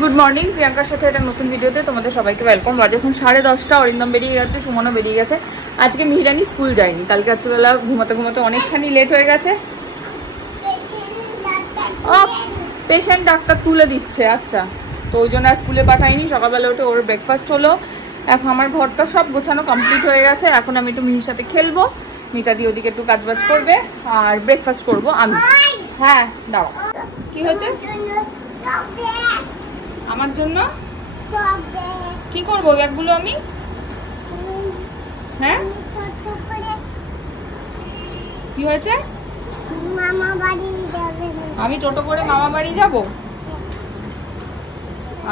Good morning, প্রিয়াঙ্কার সাথে একটা নতুন ভিডিওতে তোমাদের সবাইকে ওয়েলকাম। বাজে এখন 10:30, অরিন্দম বেরিয়ে গেছে, সুমনও বেরিয়ে গেছে। আজকে মিহিরানি স্কুল যায়নি, কালকে রাত্রিবেলা ঘুমাতে ঘুমাতে অনেকখানি লেট হয়ে গেছে। পেশেন্ট ডাক্তার তুলে দিচ্ছে, আচ্ছা। তো ওই জন্য স্কুলে পাঠাইনি। সকালবেলা উঠে ওর ব্রেকফাস্ট হলো। এখন আমার ঘরটা সব গোছানো কমপ্লিট হয়ে গেছে। এখন আমি একটু মিহির সাথে খেলবো, মিতা দি ওদিকে একটু কাজবাজ করবে, আর ব্রেকফাস্ট করবো আমি। হ্যাঁ দাঁড়াও, কি হয়েছে? আমার জন্য কি করবো ব্যাগগুলো আমি? হ্যাঁ কি হয়েছে? আমি টোটো করে মামা বাড়ি যাব।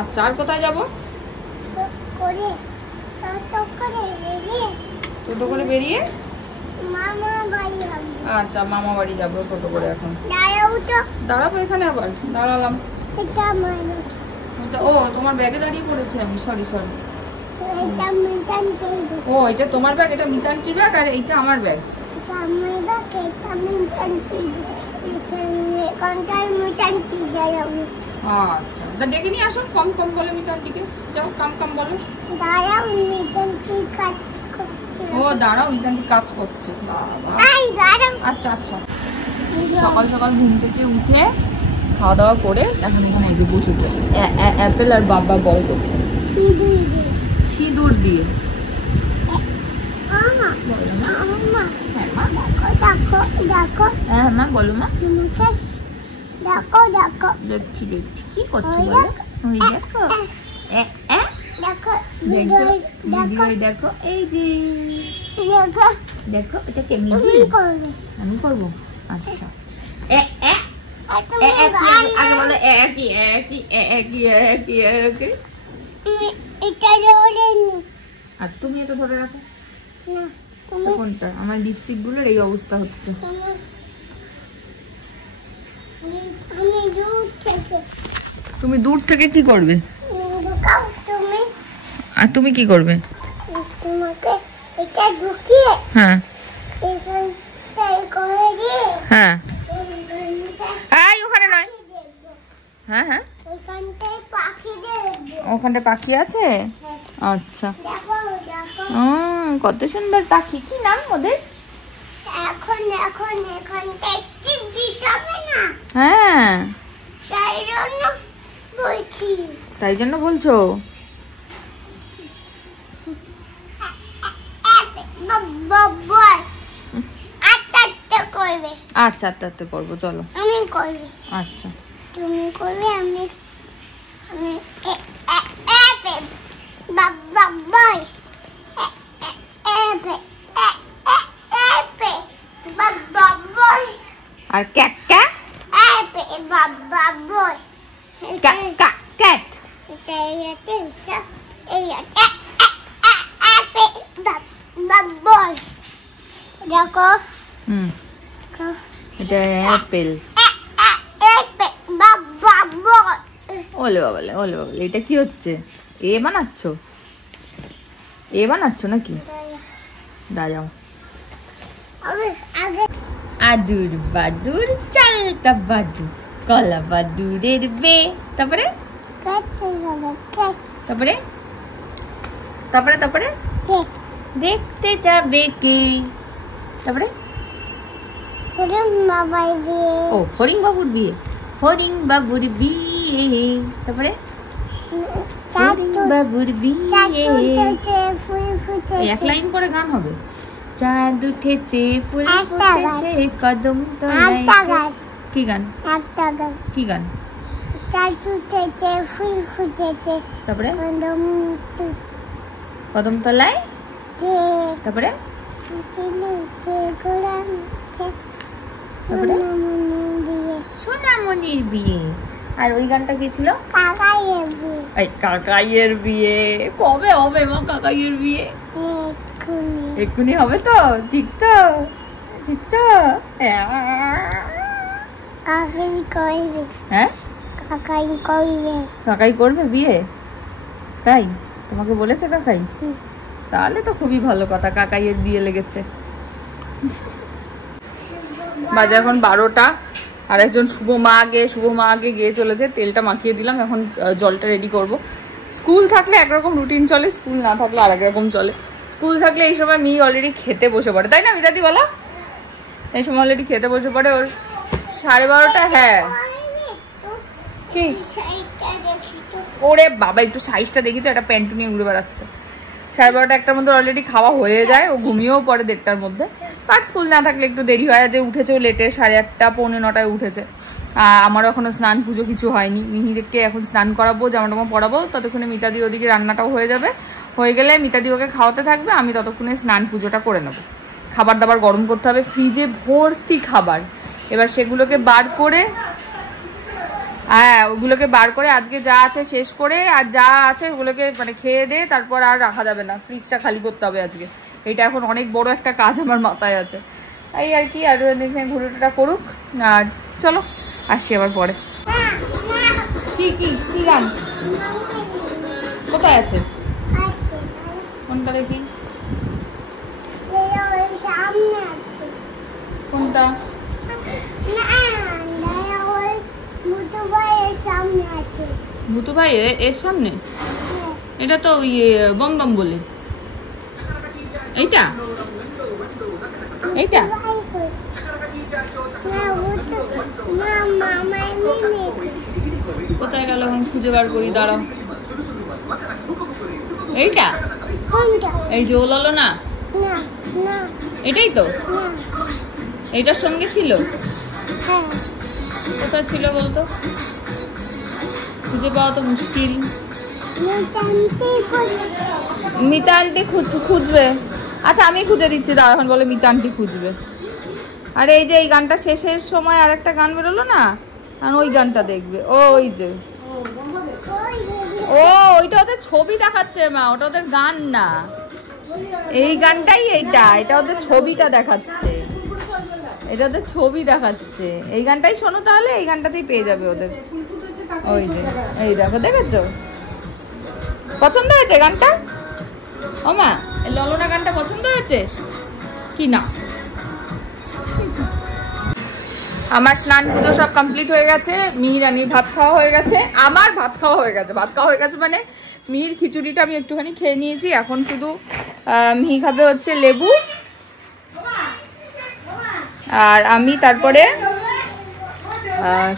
আচ্ছা, আর কোথায় যাব? টোটো করে বেরিয়ে আচ্ছা মামা বাড়ি যাবো টোটো করে। এখন দাঁড়াবো এখানে, আবার দাঁড়ালাম। ও তোমার ব্যাগে দাঁড়িয়ে পড়েছি আমি, সরি। ও এটা তোমার ব্যাগ, এটা মিতান্টির ব্যাগ, আর এইটা আমার ব্যাগ। আচ্ছা ডেকে নিয়ে আসো, কম কম বলো মিতান্টিকে। যাও কম বলো। ও দাঁড়াও, মিতান্টি কাজ করছে। আচ্ছা সকাল সকাল ঘুম থেকে উঠে খাওয়া দাওয়া করে এখন এখানে এই যে বসেছে অ্যাপেল আর বাবা বল করতে সিঁদুর দিয়ে। হ্যাঁ মা বলো মা। দেখছি কি করছো বলো? ওই দেখো দেখো এই যে দেখো, এটা কেমনি আমি করবো? আচ্ছা আগে বলো একই। আচ্ছা তুমি এটা ধরে রাখো। কোনটা? আমার লিপস্টিক গুলোর এই অবস্থা হচ্ছে। তুমি দূর থেকে কি করবে? আর তুমি কি করবে? হ্যাঁ ওখানে নয়। হ্যাঁ ওখানটা পাখি আছে। আচ্ছা কত সুন্দর পাখি, কি নাম ওদের? হ্যাঁ তাই জন্য বলছো? আচ্ছা আটটা করবো, চলো। আচ্ছা তুমি করবে, আমি আর ক্যাট দেখো। এটা অ্যাপেল। ওলে বাবালে এটা কি হচ্ছে? এ বানাচ্ছ নাকি? দাঁড়াও। আদুর বাদুর চালতা বাদুর কলা বাদুরের বে। তারপরে দেখতে যাবে কে? তারপরে ও হরিং বাবুর বিয়ে। তারপরে বাবুর বিয়ে। এক লাইন করে গান হবে। চাঁদ উঠেছে ফুল ফুটেছে কদম তলায়। কি গান? চাঁদ উঠেছে ফুল ফুটেছে। তারপরে কদম তলায়। তারপরে সোনামণির বিয়ে। আর ওই গানটা কি ছিল? কাকাইয়ের বিয়ে। কবে হবে মা কাকাইয়ের বিয়ে? এক্ষুনি হবে তো? ঠিক তো? হ্যাঁ কাকাই করবে বিয়ে? তাই তোমাকে বলেছে কাকাই? তাহলে তো খুবই ভালো কথা, কাকাইয়ের বিয়ে লেগেছে। বাজে এখন 12টা আর একজন শুভ মা আগে গিয়ে চলেছে, তেলটা মাখিয়ে দিলাম, এখন জলটা রেডি করব। স্কুল থাকলে একরকম রুটিন চলে, স্কুল না থাকলে আর একরকম চলে। স্কুল থাকলে এই সময় মি অলরেডি খেতে বসে পড়ে, তাই না মিতাদি বলো? এই সময় অলরেডি খেতে বসে পড়ে, ওর 12:30। হ্যাঁ কি ওরে বাবা, একটু সাইজটা দেখি তো, একটা প্যান্টু নিয়ে ঘুরে বেড়াচ্ছে। 12:30 একটার মধ্যে অলরেডি খাওয়া হয়ে যায়, ও ঘুমিয়েও পড়ে 1:30টার মধ্যে। বাট স্কুল না থাকলে একটু দেরি হয়, যে উঠেছেও লেটে, 8:30 পৌনে 9টায় উঠেছে। আমারও এখনো স্নান পুজো কিছু হয়নি, মিহিদেরকে এখন স্নান করাবো, জামা টামা পরাবো, ততক্ষণে মিতাদি ওদিকে রান্নাটাও হয়ে যাবে। হয়ে গেলে মিতাদি ওকে খাওয়াতে থাকবে, আমি ততক্ষণে স্নান পুজোটা করে নেবো। খাবার দাবার গরম করতে হবে, ফ্রিজে ভর্তি খাবার, এবার সেগুলোকে বার করে, হ্যাঁ ওগুলোকে বার করে আজকে যা আছে শেষ করে, আর যা আছে ওগুলোকে মানে খেয়ে দিয়ে তারপর আর রাখা যাবে না, ফ্রিজটা খালি করতে হবে আজকে। এটা এখন অনেক বড় একটা কাজ আমার মাথায় আছে, এই আর কি। আর ঘুরুটা করুক, আর চলো আসি আবার পরে। কি কি কি গান কোথায় আছে? কোনটা দেখি, কোনটা? ভুতু ভাই এর সামনে? এটা তো বম বম বলে, এইটা এইটা কোথায় গেল এখন খুঁজে বার করি, দাঁড়াও। এইটা এই যে ওলালো না, এটাই তো এইটার সঙ্গে ছিল। কোথায় ছিল বলতো, খুঁজে পাওয়া তো মুশকিল। মিতা আন্টি খুঁজবে, আচ্ছা আমি খুঁজে দিচ্ছি, দাঁড়া। এখন বলে মিতা আন্টি খুঁজবে। আর এই যে এই গানটা শেষের সময় আর একটা গান বেরোলো না, আর ওই গানটা দেখবে। ওই যে ও ওইটা ওদের ছবি দেখাচ্ছে মা, ওটা ওদের গান না, এই গানটাই এইটা, এটা ওদের ছবিটা দেখাচ্ছে, এটা ওদের ছবি দেখাচ্ছে। এই গানটাই শোনো তাহলে, এই গানটাতেই পেয়ে যাবে ওদের। ওই যে এই দেখো, দেখেছো? পছন্দ হয়েছে গানটা? ও মা, এই ললনা গানটা পছন্দ হয়েছে কি না? আমার স্নান পুজো সব কমপ্লিট হয়ে গেছে, মিহিরানির ভাত খাওয়া হয়ে গেছে, আমার ভাত খাওয়া হয়ে গেছে। ভাত খাওয়া হয়ে গেছে মানে মিহির খিচুড়িটা আমি একটুখানি খেয়ে নিয়েছি, এখন শুধু মিহি খাবে হচ্ছে লেবু, আর আমি তারপরে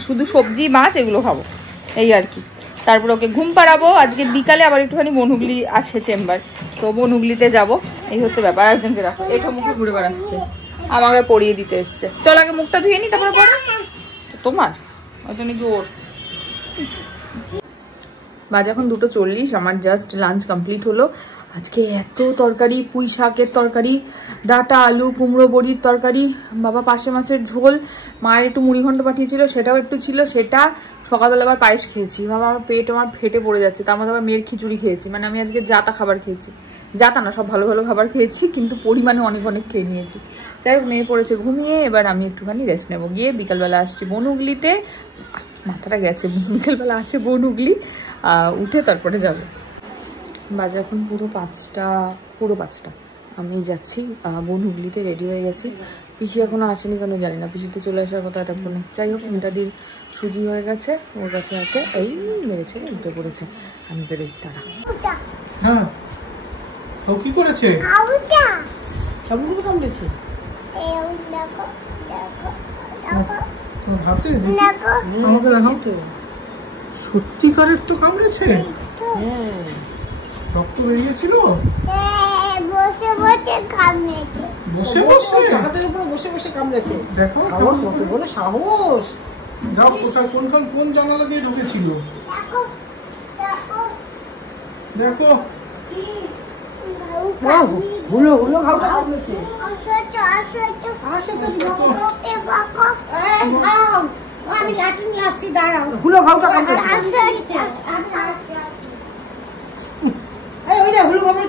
শুধু সবজি মাছ এগুলো খাবো, এই আর কি। তারপর ওকে ঘুম পাড়াবো। আজকে বিকালে আবার একটুখানি বনহুগলি আছে চেম্বার, তো বনহুগলিতে যাব, এই হচ্ছে ব্যাপার। একজনকে রাখো, এটা মুখে ঘুরে বেড়াচ্ছে, আমাকে পরিয়ে দিতে এসছে। চল আগে মুখটা ধুয়ে নি, তারপরে পরে তোমার ওইটা নাকি ওর। বাজে এখন 2:40, আমার জাস্ট লাঞ্চ কমপ্লিট হলো। আজকে এত তরকারি, পুঁই শাকের তরকারি, ডাটা আলু কুমড়ো বড়ির তরকারি, বাবা পাশে মাছের ঝোল, মায়ের একটু মুড়ি ঘন্ট পাঠিয়েছিল সেটাও একটু ছিল, সেটা সকালবেলা আবার পায়েস খেয়েছি। বাবা আমার পেট আমার ফেটে পড়ে যাচ্ছে, তার মধ্যে আবার মেয়ের খিচুড়ি খেয়েছি, মানে আমি আজকে যাতা খাবার খেয়েছি, যাতা না সব ভালো ভালো খাবার খেয়েছি, কিন্তু পরিমাণে অনেক অনেক খেয়ে নিয়েছি। যাই হোক, মেয়ে পড়েছে ঘুমিয়ে, এবার আমি একটুখানি রেস্ট নেবো, গিয়ে বিকালবেলা আসছি বনহুগলিতে, মাথাটা গেছে, বিকেলবেলা আছে বনহুগলি, উঠে তারপরে যাবে। বাজে এখন পুরো 5টা, আমি যাচ্ছি বনহুগলিতে, রেডি হয়ে গেছি। পিসি এখনো আসেনি, কেন জানি না, পিসি তো চলে আসার কথা এতক্ষণে। যাই হোক, মিতাদির সুজি হয়ে গেছে, ওর কাছে আছে, এই মেরেছে, উঠে পড়েছে, আমি বেরোই, তারা। হ্যাঁ ও কি করেছে? সাবুগুলো কামড়েছে হাতে, আমাকে দেখাও। সত্যিকারের তো কামড়েছে? রক্ত বেরিয়েছিল? বসে বসে কামড়েছে, বসে বসে হাতের উপর বসে বসে কামড়েছে। দেখো কত বড় সাহস। যাও, কোথায় কোন জানালা দিয়ে ঢুকেছিল? দেখো হুলো হুলো ঘাউটা কামড়েছে। আমি লাঠি নিয়ে আসছি, দাঁড়াও। হুলো ঘাউটা কামড়েছে। ওই যে হুলো ঘাউটা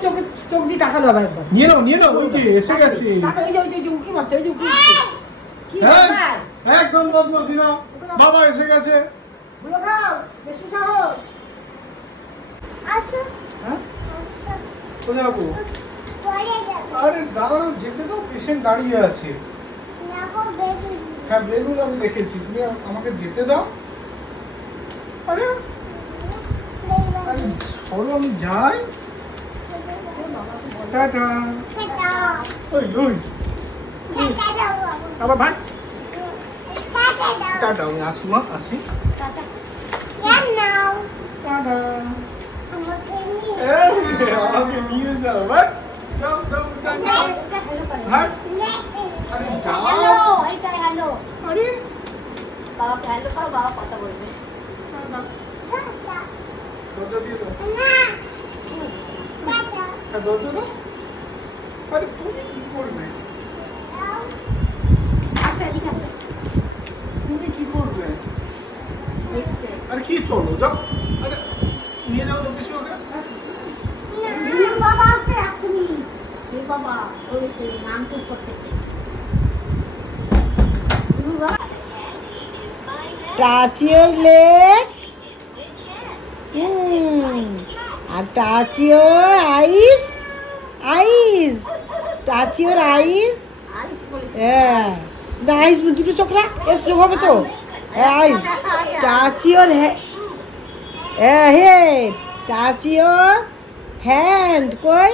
চোখ দিয়ে তাকালো আবার একবার। নিয়ে নাও ওই যে এসে গেছে। ওই যে উকি মারছে, ওই যে উকি কি ব্যাপার? একদম বদমাশি না, বাবা এসে গেছে। হুলো ঘাউ, বেশি সাহস। আচ্ছা হ্যাঁ কোথায় যাবো? আরে দাঁড়াও, যেতে দাও, পেশেন্ট দাঁড়িয়ে আছে। হ্যাঁ বেলুন আমি দেখেছি, তুমি আমাকে যেতে দাও। আরে চলো আমি যাই। টাটা। ওই ওই আবার ভাই টাটা, আমি আসি মা, আসি। টাটা। আমাকে নিয়ে যাও ভাই, যাও যাও ভাই। আরে যাও। আরে বাবাকে হ্যালো করো, বাবা কথা বলবে। দরজা দিয়ে দাও। দরজা দাও। আরে তুমি কি করবে? তুমি কি করবে? আরে কি চলো যাও। আরে নিয়ে যাও তো বেশি ওকে। বাবা আসবে এক্ষুনি। বাবা বলেছে নাম চেক করতে। Touch your leg. And touch your eyes. Eyes. Touch your eyes. Yeah. The eyes with the chocolate. Yes, look over to. Eyes. Touch your head. Head. Touch your hand. Koi?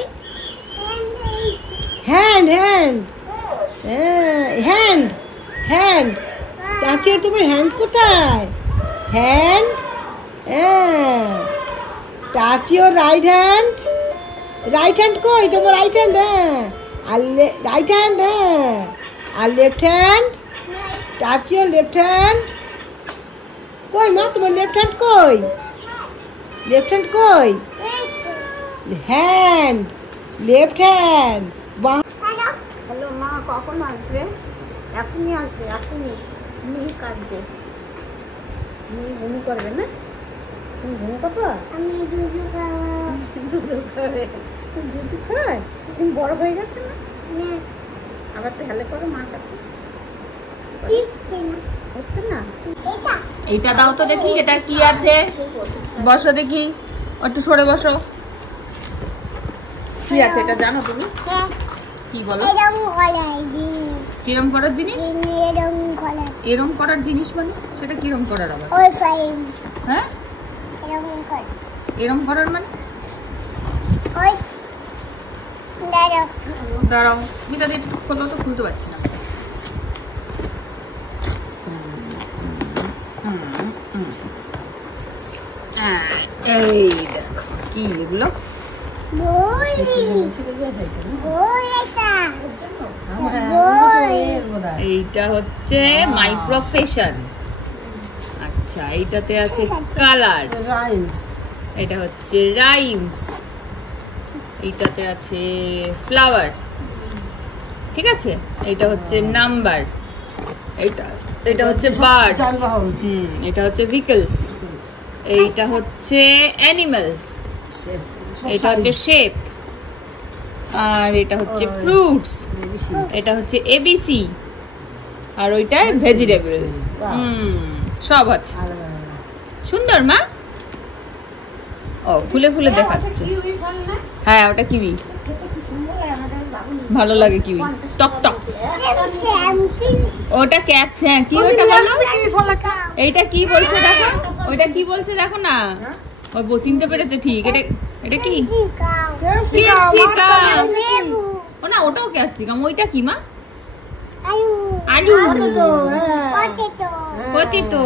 Hand. Hand. Touch your তোমার hand কোথায়? Hand. Touch your right hand. Right hand কই তোমার? Right hand. আর right hand. আর left hand. Touch your left hand. কই মা তোমার left hand কই? লেফট হ্যান্ড কই? হ্যান্ড। Left hand. হ্যালো মা, কখন আসবে? এখনই আসবে, এখনই। মেয়ে কাঁদছে। মেয়ে ঘুম করবে না? তুমি ঘুম করবো? আমি দুধ খাবে। দুধ খায়? তুমি বড় হয়ে যাচ্ছে না? আবার তো হেলে করো মার কাছে। হচ্ছে না? এইটা দাও তো দেখি, এটা কি আছে? বসো দেখি, একটু সরে বসো। কি আছে এটা জানো তুমি? কি বলো? কিরম করার জিনিস? এরম করার জিনিস মানে সেটা কিরম করার আবার? হ্যাঁ এরম করার মানে? দাঁড়াও মিতা দিয়ে খোলো তো, খুলতে পারছি না। এই দেখো কি এগুলো? এইটা হচ্ছে মাই প্রফেশন। আচ্ছা এইটাতে আছে কালার, এটা হচ্ছে রাইমস, এইটাতে আছে ফ্লাওয়ার, ঠিক আছে? এইটা হচ্ছে নাম্বার, এটা হচ্ছে বার্ড, এটা হচ্ছে ভিকলস, এইটা হচ্ছে অ্যানিমালস, এটা হচ্ছে শেপ, আর এটা হচ্ছে ফ্রুটস, এটা হচ্ছে এবিসি, আর ওইটা ভেজিটেবল। সব আছে। সুন্দর মা। ও ফুলে ফুলে দেখাচ্ছে। হ্যাঁ ওটা কিউই, ভালো লাগে কিউই, টক টক। ওটা ক্যাপস। হ্যাঁ কি ওটা বলো? এইটা কি বলছে দেখো, ওইটা কি বলছে দেখো না। ও চিনতে পেরেছে ঠিক। এটা কি? ক্যাপসিকাম। ও না ওটাও ক্যাপসিকাম। ওইটা কি মা? আলু। পটেটো।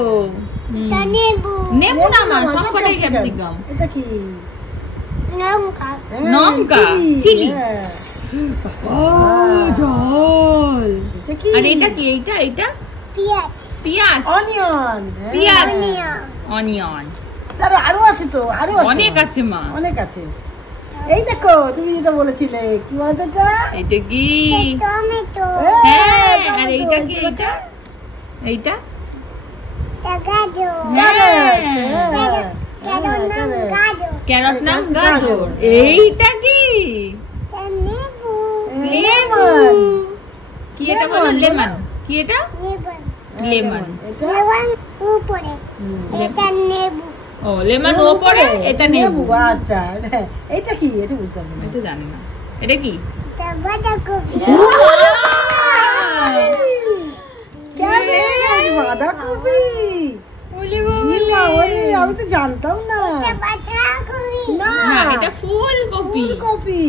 নেবু না মা, সবকটাই ক্যাপসিকাম। এটা কি? লঙ্কা, চিলি। ও জল। আর এটা কি? এইটা পেঁয়াজ। অনিয়ন। পেঁয়াজ, অনিয়ন। আরো আছে তো, আরো অনেক আছে মা, অনেক আছে। এই দেখো তুমি যেটা বলেছিলে, কি বলতো এটা? এটা কি? টমেটো। হ্যাঁ। আর এইটা কি? এইটা ক্যারট না গাজর। এইটা কি? লেমন। কি এটা বলো? লেমন। কি এটা? লেমন। ও লেমন ওপরে, এটা নেবু। আচ্ছা এইটা কি? এটা বুঝলাম না, এটা জানি না। এটা কি? বাঁধাকপি। ক্যাবেজ। বাঁধাকপি। ওলে আমি তো জানতাম না। না এটা ফুলকপি। ফুলকপি।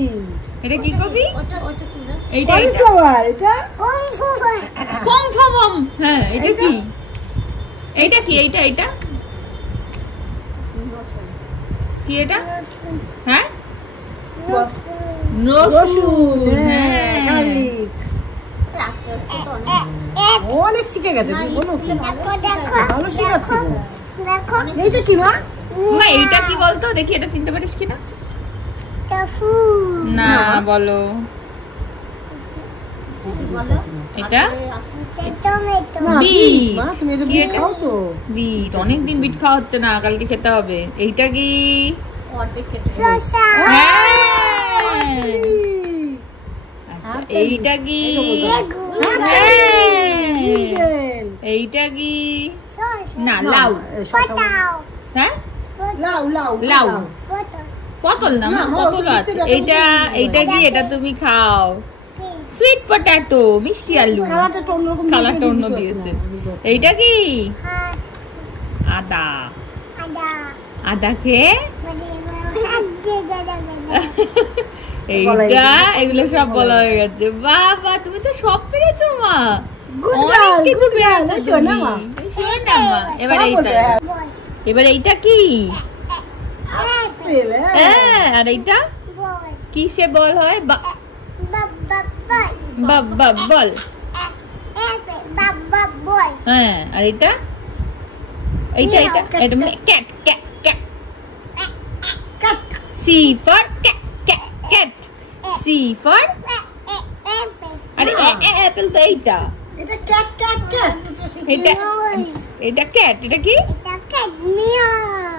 এটা কি কপি? এইটা কলিফ্লাওয়ার। এটা কমফাম। হ্যাঁ এটা কি? এইটা কি? এইটা এটা কি? এটা হ্যাঁ রসুন। হ্যাঁ অনেক শিখে গেছে। ভালো শিখাচ্ছে। এইটা কি মা? মা এইটা কি বলতো দেখি, এটা চিনতে পারিস কিনা? না বলো। এটা বিট। বিট অনেকদিন বিট খাওয়া হচ্ছে না, কালকে খেতে হবে। এইটা কি? আচ্ছা এইটা কি? এইটা কি? না লাউ। হ্যাঁ লাউ লাউ লাউ। পটল না, পটল আছে। এইটা এইটা কি? এটা তুমি খাও। সুইট পটেটো, মিষ্টি আলু। কালারটা অন্য দিয়েছে। এইটা কি? আদা। আদা খেয়ে এইটা এগুলো সব বলা হয়ে গেছে। বাবা তুমি তো সব পেরেছো মা। অনেক কিছু পেরেছো তুমি। এবার এইটা, এবার এইটা কি? আর এইটা কিসে বল হয়? বল। হ্যাঁ আর এটা? এইটা এটা এটা মানে cat. Cat cat cat. C for cat cat cat. C for আরে অ্যাপল তো এইটা। এটা ক্যাট ক্যাট ক্যাট। এটা এটা ক্যাট। এটা কি?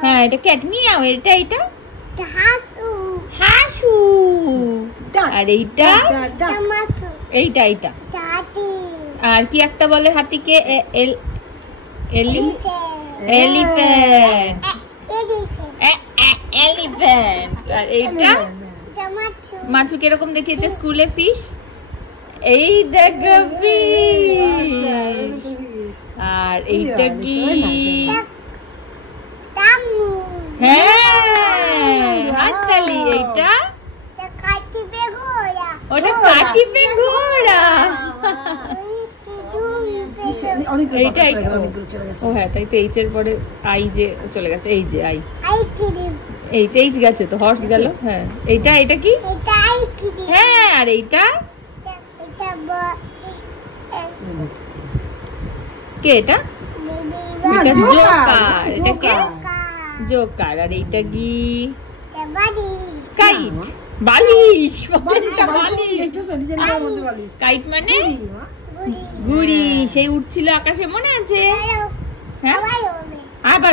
হ্যাঁ এটা ক্যাট মিয়াও। এটা এটা হাসু। আর এইটা এইটা এইটা। আর কি একটা বলে হাতিকে? এলিফ্যান্ট। এলিফ্যান্ট। আর এইটা মাছু কিরকম দেখিয়েছে স্কুলে? ফিশ। এই দেখো ফিশ। আর এইটা কি? হ্যাঁ হাততালি। এইটা ওটা কাটিবে ঘোড়া। এইটা ও হ্যাঁ তাই তো। এইচ এর পরে আই যে চলে গেছে। এই যে আই এইচ গেছে তো, হর্স গেল। হ্যাঁ এইটা এটা কি? হ্যাঁ আর এইটা কে? এটা জোকার। এটা কে? জোকার। আর এইটা কি? কাইট। বালিশ। কাইট মানে ঘুড়ি। সেই উঠছিল আকাশে, মনে আছে? হ্যাঁ আবার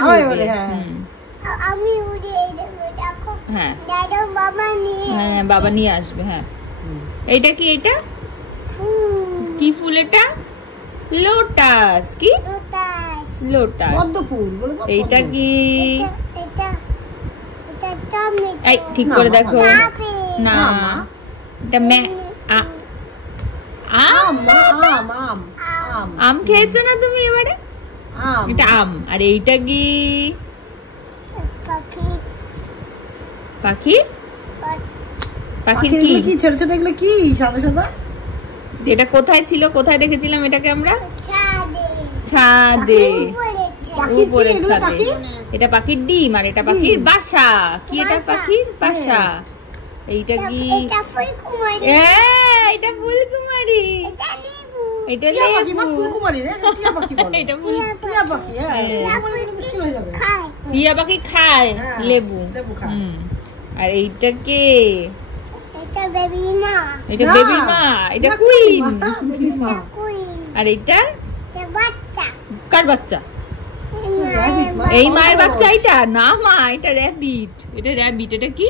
হ্যাঁ হ্যাঁ বাবা নিয়ে আসবে। হ্যাঁ এইটা কি? এইটা কি ফুল? এটা লোটাস। কি? লোটাস পদ্ম ফুল। এইটা কি? এই ঠিক করে দেখো না। এটা আম খেয়েছো না তুমি এবারে? এটা আম। আর এইটা কি? পাখি। পাখির কি? ছোট ছোট এগুলো কি? সাদা সাদা। এটা কোথায় ছিল? কোথায় দেখেছিলাম এটাকে আমরা? ছাদে। এটা পাখির ডিম। আর এটা পাখির বাসা। কি? এটা পাখির বাসা। এইটা কি? এটা ফুলকুমারী। এটা লেবু। টিয়া পাখি খায় লেবু। আর এইটা কে? এটা বেবির মা। এটা কুইন। আর এইটা কার বাচ্চা? এই মায়ের বাচ্চা। এটা না মা, এটা র্যাবিট। এটা র্যাবিট। এটা কি?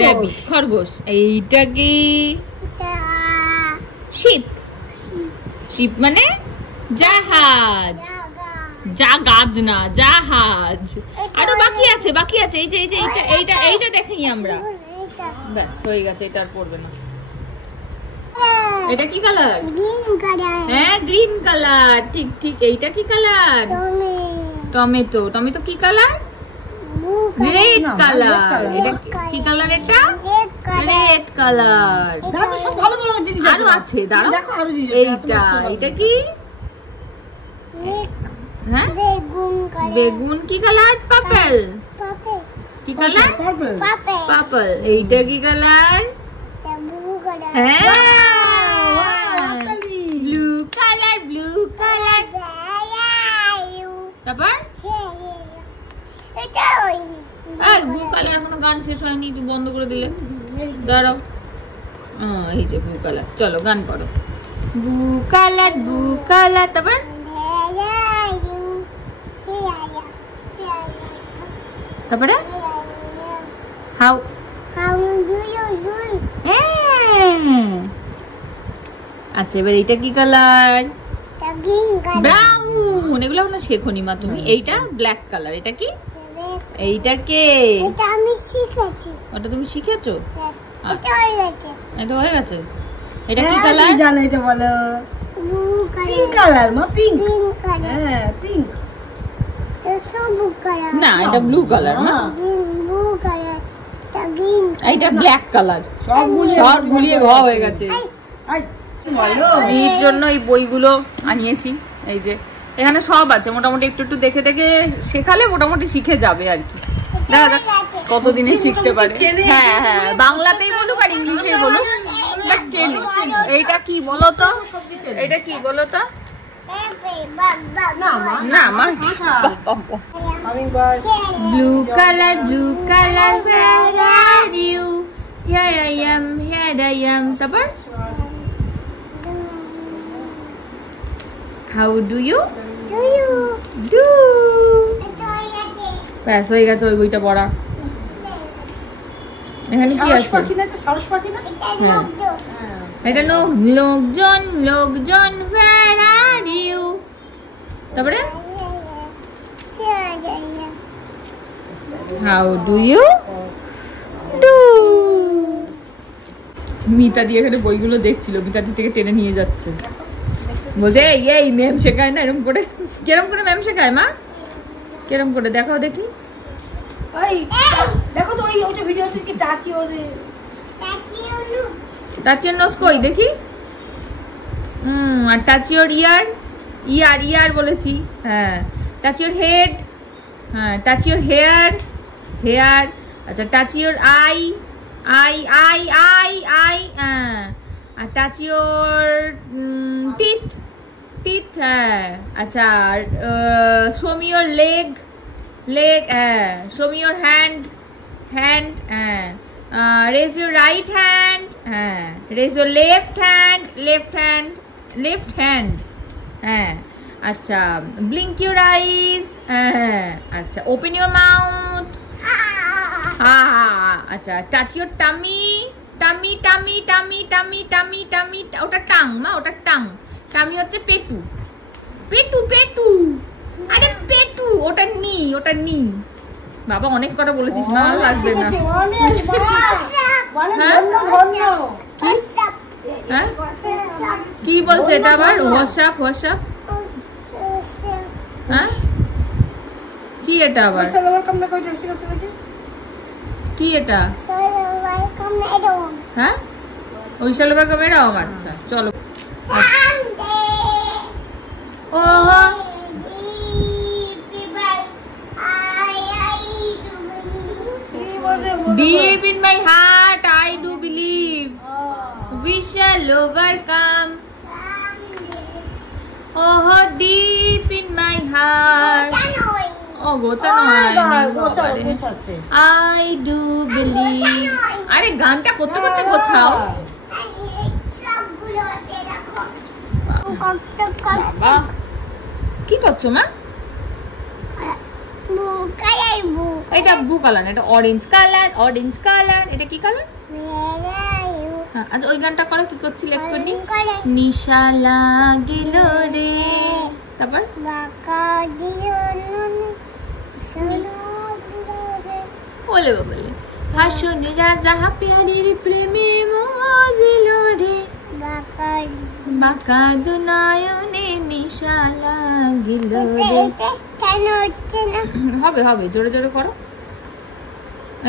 র্যাবিট খরগোশ। এইটা কি? শিপ। শিপ মানে জাহাজ। জাহাজ না, জাহাজ। আরো বাকি আছে, বাকি আছে। এই যে এইটা দেখাই আমরা। ব্যাস হয়ে গেছে। এটা আর পড়বে না। এটা কি কালার? Green colour. হ্যাঁ গ্রিন কালার, ঠিক ঠিক। এইটা কি কালার? টমেটো। টমেটো কি কালার? Red colour. এটা কি কালার? এটা রেড কালার। সব ভালো ভালো জিনিস আরো আছে, দাঁড়াও। দেখো আরো জিনিস। এইটা এটা কি? হ্যাঁ বেগুন কালার। বেগুন কি কালার? পার্পল। কি কালার? পার্পল। এইটা কি কালার? Blue colour. হ্যাঁ ব্লু কালার, ব্লু কালার। তারপর এটা ওই ব্লু কালার এখনো গান শেষ হয়নি, তুই বন্ধ করে দিলে। দাঁড়াও, এই যে ব্লু কালার। চলো গান করো। Blue colour, blue colour. তারপর তারপরে how How do you do it? আচ্ছা, এবার এইটা কি colour? The green color. Brown. এগুলো এখনো শেখোনি মা তুমি। এইটা ব্ল্যাক কালার। এটা কি? এইটা কে? এটা আমি শিখেছি। ওটা তুমি শিখেছো? এটা হয়ে গেছে। এটা হয়ে গেছে। এটা কি কালার? জানো এটা বলো? Blue colour. পিঙ্ক কালার মা, পিঙ্ক। Pink colour. হ্যাঁ পিঙ্ক। এটা ব্লু কালার। না, এটা ব্লু কালার না। Blue colour. এটা গ্রিন। এইটা ব্ল্যাক কালার। সব গুলিয়ে ঘ হয়ে গেছে। আই বলো। এর জন্য এই বইগুলো আনিয়েছি। এই যে এখানে সব আছে, মোটামুটি একটু একটু দেখে দেখে শেখালে মোটামুটি শিখে যাবে আর কি। দেখা যাক কতদিনে শিখতে পারে। হ্যাঁ হ্যাঁ, বাংলাতেই বলুক আর ইংলিশেই বলুক, বাট চেনে। এইটা কি বলো তো? এটা কি বলো তো? না মা, blue colour, blue colour. Where are you? Here I am, here I am. তারপর how do you do? ব্যাস হয়ে গেছে ওই বইটা পড়া। এখানে কি আছে? সারস পাখি না? এটা লোকজন, লোকজন। Where are you? তারপরে how do you do? মিতাদি এখানে বইগুলো দেখছিল, মিতাদি থেকে টেনে নিয়ে যাচ্ছে, বলছে এই ম্যাম শেখায় না এরকম করে। কিরম করে ম্যাম শেখায় মা? কিরম করে দেখাও দেখি। ওই দেখো তো ওইটা ভিডিও আছে কি টাচি ওরে। টাচ ইওর নোজ কই দেখি। আর টাচ ইওর ইয়ার। ইয়ার বলেছি। হ্যাঁ টাচ ইওর হেড। হ্যাঁ টাচ ইওর হেয়ার। হেয়ার। আচ্ছা টাচ ইওর আই। আই। আর টাচ ইওর টিথ। টিথ। হ্যাঁ আচ্ছা, show me your leg. Leg. হ্যাঁ show me your hand. Hand. হ্যাঁ raise your right hand. হ্যাঁ raise your left hand. Left hand. Left hand. হ্যাঁ আচ্ছা, blink your eyes. হ্যাঁ আচ্ছা, open your mouth. আচ্ছা, touch your tummy. Tummy tummy tummy tummy tummy tummy. ওটা tongue মা, ওটা টাং। টামি হচ্ছে পেটু। পেটু পেটু। আরে পেটু, ওটা নি, ওটা নি। বাবা অনেক কথা বলেছিস, ভালো লাগবে না। হ্যাঁ কি বলছে এটা আবার? হোয়াটসঅ্যাপ। হোয়াটসঅ্যাপ। হ্যাঁ কি এটা আবার? কি এটা? হ্যাঁ ওই সালোয়ার কামিজ। আচ্ছা চলো। ওহো deep in my heart I do believe we shall overcome. Oh deep in my heart. Oh গোছানো হয়নি। I do believe. আরে গানটা করতে করতে গোছাও। কি করছো মা? এটা ব্লু কালার, এটা অরেঞ্জ কালার। Orange colour. এটা কি কালার? আচ্ছা ওই গানটা করো। কি করছিলে এক্ষুনি? নিশা লাগিল রে। তারপর বলে বলে ভাষণী রাজা প্যারির প্রেমে মজিল রে। বাঁকা দুনয়নে নিশা লাগিল। হবে হবে, জোরে জোরে করো।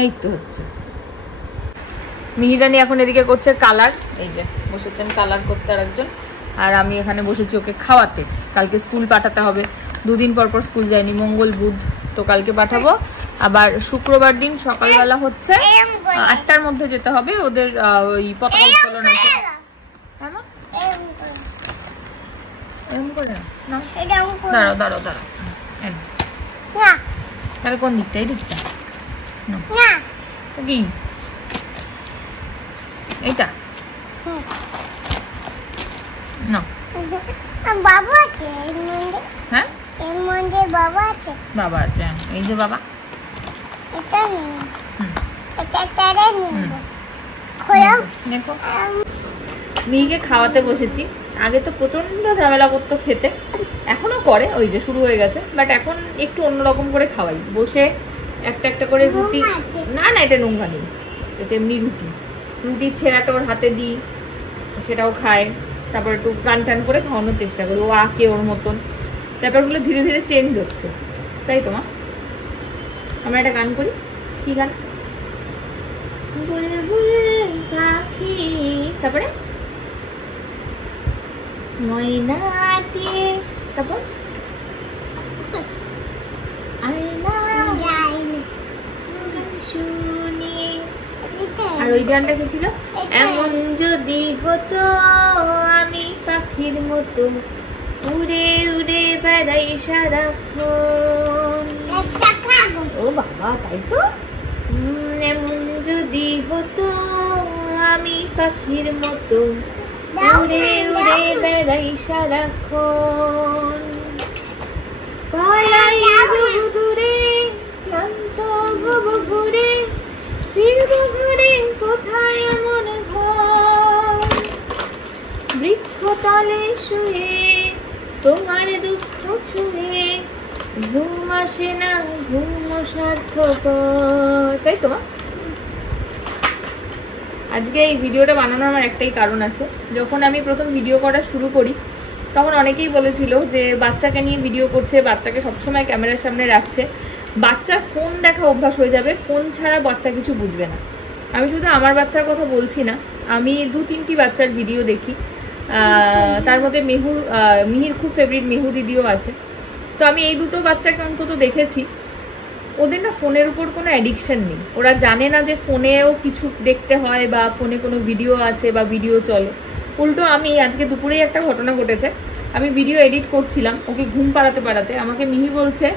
এই তো হচ্ছে। মিহিরানি এখন এদিকে করছে কালার, এই যে বসেছেন কালার করতে আর একজন, আর আমি এখানে বসেছি ওকে খাওয়াতে। কালকে স্কুল পাঠাতে হবে, 2 দিন পর পর স্কুল যায়নি, মঙ্গল বুধ, তো কালকে পাঠাবো। আবার শুক্রবার দিন সকালবেলা হচ্ছে 8টার মধ্যে যেতে হবে, ওদের ওই পতাকা উত্তোলন আছে। এরকম করে না, দাঁড়াও দাঁড়াও দাঁড়াও, তাহলে কোন দিকটা? এই দিকটা কি? এইটা না, বাবা আছে। হ্যাঁ এর মধ্যে বাবা আছে। বাবা আছে, এই যে বাবা। এটা নেই, এটা তারে নিব। খোলো দেখো, মিহিকে খাওয়াতে বসেছি। আগে তো প্রচন্ড ঝামেলা করতো খেতে, এখনো করে, ওই যে শুরু হয়ে গেছে, বাট এখন একটু অন্যরকম করে খাওয়াই। বসে একটা একটা করে রুটি, না না এটা নোংরা নেই, এটা এমনি রুটি, রুটির ছেঁড়াটা ওর হাতে দিই, সেটাও খায়। তারপর একটু গান টান করে খাওয়ানোর চেষ্টা করি, ও আঁকে ওর মতন। ব্যাপারগুলো ধীরে ধীরে চেঞ্জ হচ্ছে, তাই তো মা? আমরা একটা গান করি, কি গান? বুলবুল পাখি, তারপরে ময়নাটি, তারপর আর ওই গানটা কি ছিল? এমন যদি হতো আমি পাখির মতো উড়ে উড়ে বেড়াই সারাক্ষণ। ও বাবা, তাই তো। এমন যদি হতো আমি পাখির মতো উড়ে উড়ে বেড়াই সারাক্ষণ। পালাই বহু দূরে ক্লান্ত হব ঘুরে, ফিরব ঘুরে কোথায় এমন ঘর। বৃক্ষতলে শুয়ে তোমার দুঃখ ছুঁয়ে ঘুম আসে না, ঘুম সার্থকর। তাই তো? আজকে এই ভিডিওটা বানানোর আমার একটাই কারণ আছে। যখন আমি প্রথম ভিডিও করা শুরু করি তখন অনেকেই বলেছিল যে বাচ্চাকে নিয়ে ভিডিও করছে, বাচ্চাকে সবসময় ক্যামেরার সামনে রাখছে, বাচ্চার ফোন দেখা অভ্যাস হয়ে যাবে, ফোন ছাড়া বাচ্চা কিছু বুঝবে না। আমি শুধু আমার বাচ্চার কথা বলছি না, আমি 2-3টি বাচ্চার ভিডিও দেখি, তার মধ্যে মিহির খুব ফেভারিট মেহু দিদিও আছে। তো আমি এই দুটো বাচ্চাকে অন্তত দেখেছি, ওদের না ফোনের উপর কোনো অ্যাডিকশন নেই, ওরা জানে না যে ফোনেও কিছু দেখতে হয় বা ফোনে কোনো ভিডিও আছে বা ভিডিও চলে। উল্টো আমি আজকে দুপুরেই একটা ঘটনা ঘটেছে, আমি ভিডিও এডিট করছিলাম, ওকে ঘুম পাড়াতে আমাকে মিহি বলছে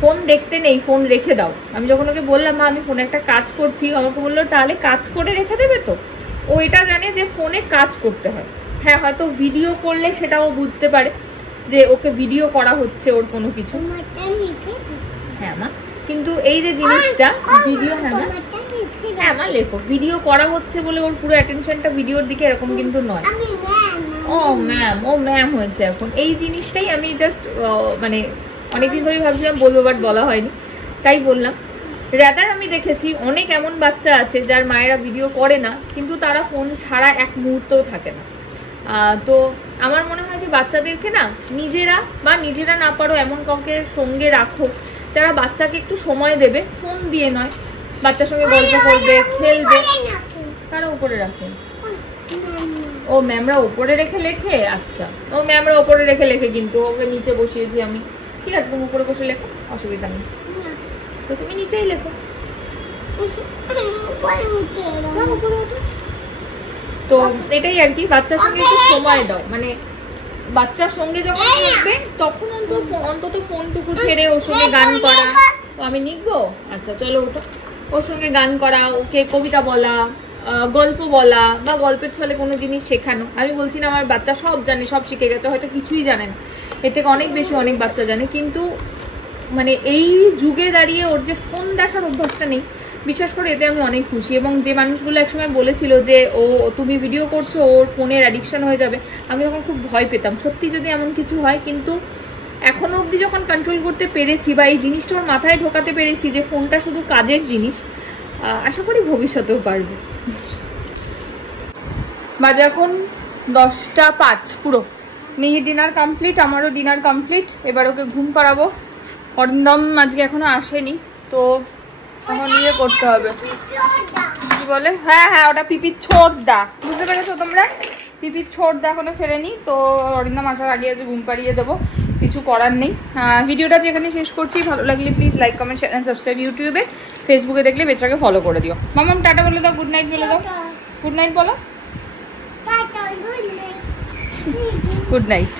ফোন দেখতে নেই, ফোন রেখে দাও। আমি যখন ওকে বললাম মা আমি ফোনে একটা কাজ করছি, আমাকে বললো তাহলে কাজ করে রেখে দেবে তো। ও এটা জানে যে ফোনে কাজ করতে হয়, হ্যাঁ হয়তো ভিডিও করলে সেটাও বুঝতে পারে যে ওকে ভিডিও করা হচ্ছে ওর কোনো কিছু। হ্যাঁ মা, কিন্তু এই যে জিনিসটা ভিডিও, হ্যাঁ মা লেখো, ভিডিও করা হচ্ছে বলে ওর পুরো অ্যাটেনশনটা ভিডিওর দিকে এরকম কিন্তু নয়। ও ম্যাম হয়েছে এখন। এই জিনিসটাই আমি জাস্ট মানে অনেকদিন ধরে ভাবছিলাম বলবো, বাট বলা হয়নি, তাই বললাম। রাদার আমি দেখেছি অনেক এমন বাচ্চা আছে যার মায়েরা ভিডিও করে না, কিন্তু তারা ফোন ছাড়া এক মুহূর্তও থাকে না। তো আমার মনে হয় যে বাচ্চাদেরকে না নিজেরা না পারো এমন কাউকে সঙ্গে রাখো যারা বাচ্চাকে একটু সময় দেবে, ফোন দিয়ে নয়, বাচ্চার সঙ্গে গল্প করবে, খেলবে। কারা উপরে রাখে? ও ম্যামরা উপরে রেখে লেখে? আচ্ছা, ও ম্যামরা উপরে রেখে লেখে, কিন্তু ওকে নিচে বসিয়েছি আমি। ঠিক আছে, তুমি উপরে বসে লেখো, অসুবিধা নেই, তো তুমি নিচেই লেখো। তো এটাই আর কি, বাচ্চার সঙ্গে একটু সময় দাও, মানে বাচ্চার সঙ্গে যখন থাকবে তখন অন্তত ফোনটুকু ছেড়ে ওর সঙ্গে গান করা। আমি লিখবো? আচ্ছা চলো ওটা, ওর সঙ্গে গান করা, ওকে কবিতা বলা, গল্প বলা বা গল্পের ছলে কোনো জিনিস শেখানো। আমি বলছি না আমার বাচ্চা সব জানে, সব শিখে গেছে, হয়তো কিছুই জানে না, এর থেকে অনেক বেশি অনেক বাচ্চা জানে, কিন্তু মানে এই যুগে দাঁড়িয়ে ওর যে ফোন দেখার অভ্যাসটা নেই, বিশ্বাস করে এতে আমি অনেক খুশি। এবং যে মানুষগুলো একসময় বলেছিল যে তুমি ভিডিও করছো ওর ফোনের অ্যাডিকশন হয়ে যাবে, আমি তখন খুব ভয় পেতাম সত্যি যদি এমন কিছু হয়। কিন্তু এখনো অবধি যখন কন্ট্রোল করতে পেরেছি বা এই জিনিসটা ওর মাথায় ঢোকাতে পেরেছি যে ফোনটা শুধু কাজের জিনিস, আশা করি ভবিষ্যতেও পারবে। বাজে এখন 10:05 পুরো। মিহি ডিনার কমপ্লিট, আমারও ডিনার কমপ্লিট। এবার ওকে ঘুম পাড়াবো। অরিন্দম আজকে এখনো আসেনি, তো এখন ইয়ে করতে হবে, কি বলে, হ্যাঁ হ্যাঁ ওটা পিপির ছোটদা, বুঝতে পেরেছো তোমরা? পিপির ছোটদা এখনো ফেরেনি, তো অরিন্দম আসার আগে আজ ঘুম পাড়িয়ে দেবো, কিছু করার নেই। ভিডিওটা যেখানে শেষ করছি, ভালো লাগলে please like comment share and subscribe. ইউটিউবে ফেসবুকে দেখলে বেচারাকে ফলো করে দিও। মামাম টাটা বলে দাও, গুড নাইট বলে দাও, গুড নাইট বলো, গুড নাইট।